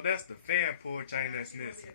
Oh, that's the fan porch. I ain't that's missing.